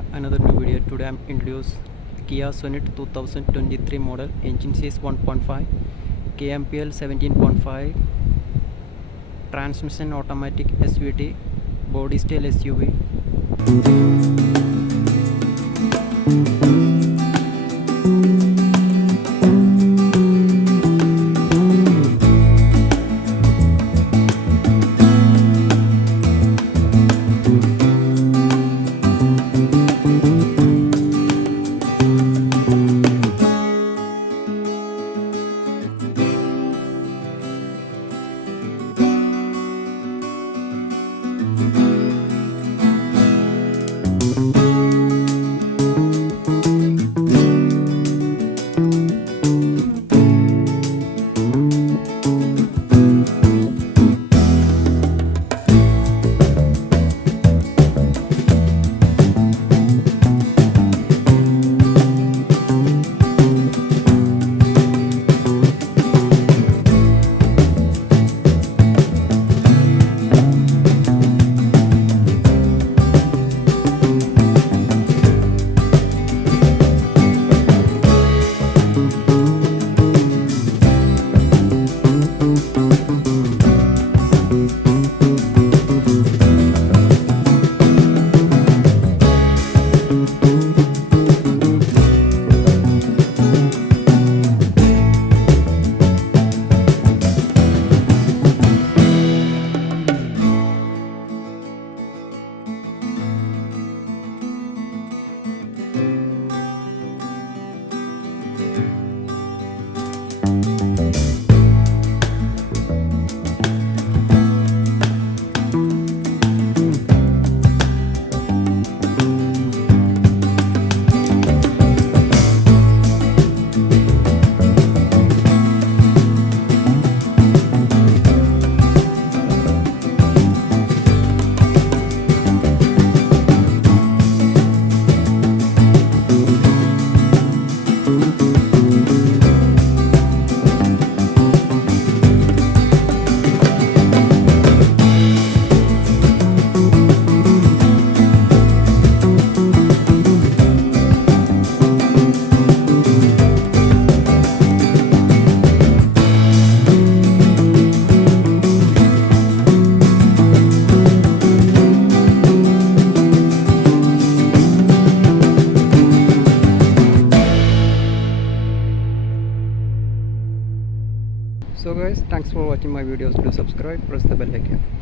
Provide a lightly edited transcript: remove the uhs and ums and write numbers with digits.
my another new video. Today I'm introduce Kia Sonet 2023 model. Engine says 1.5, KMPL 17.5, transmission automatic SVT, body style SUV. So guys, thanks for watching my videos. Do subscribe, press the bell icon.